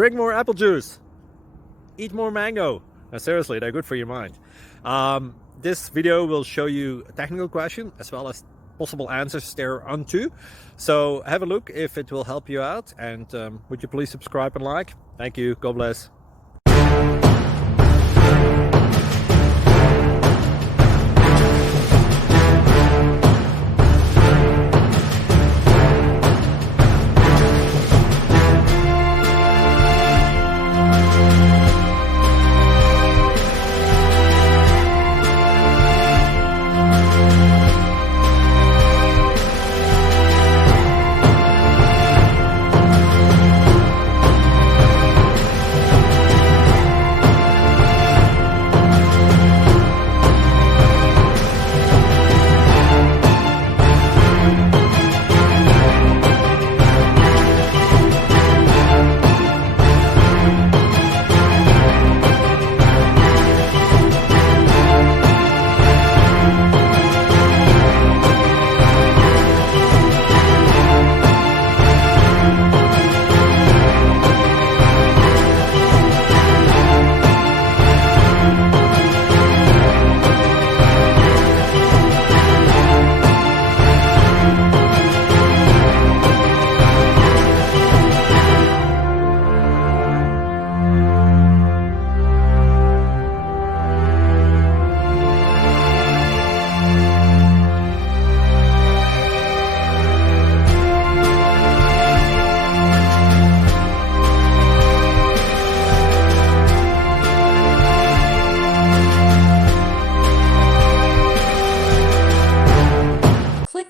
Drink more apple juice. Eat more mango. Now, seriously, they're good for your mind. This video will show you a technical question as well as possible answers thereunto. So have a look if it will help you out, and would you please subscribe and like? Thank you. God bless.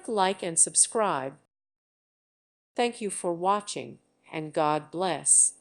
Like and subscribe. Thank you for watching, and God bless.